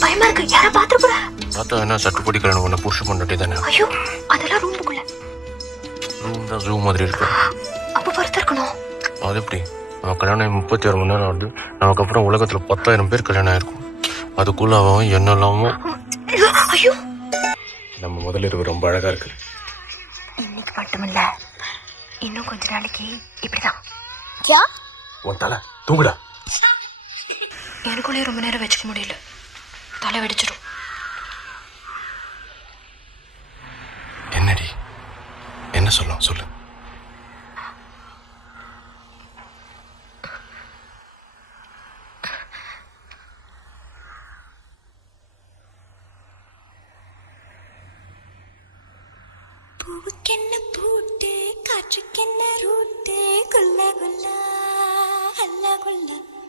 பயமா இருக்கு. யார பாத்துற? பார்த்தா என்ன சட்டுப்படி கல்யாணம் பண்ண புருஷ பண்ணட்டே தானே. ஐயோ அதெல்லாம் ரூமுக்குள்ள. ரூம் தான் ஜூ மாதிரி இருக்கு. அப்ப பொறுத்து இருக்கணும். அது எப்படி? அவன் கல்யாணம் 36 மணி நேரம் ஆகுது. நமக்கு அப்புறம் உலகத்துல 10,000 பேர் கல்யாணம் ஆயிருக்கும். அதுக்குள்ள அவன் என்னெல்லாமோ. ஐயோ நம்ம முதல்ல இருக்க ரொம்ப அழகா இருக்கு. இன்னைக்கு மட்டுமில்ல, இன்னும் கொஞ்ச நாளைக்கு இப்படிதான். உன் தலை தூங்குடா. எனக்குள்ளேயே ரொம்ப நேரம் வச்சுக்க முடியல, தலை வெடிச்சிடும். என்னடி என்ன சொல்லும் சொல்லு. பூவுக்கென்ன பூட்டு, காற்றுக்கென்ன ரூட்டு, குல்ல குல்லா அல்லா குல்லா.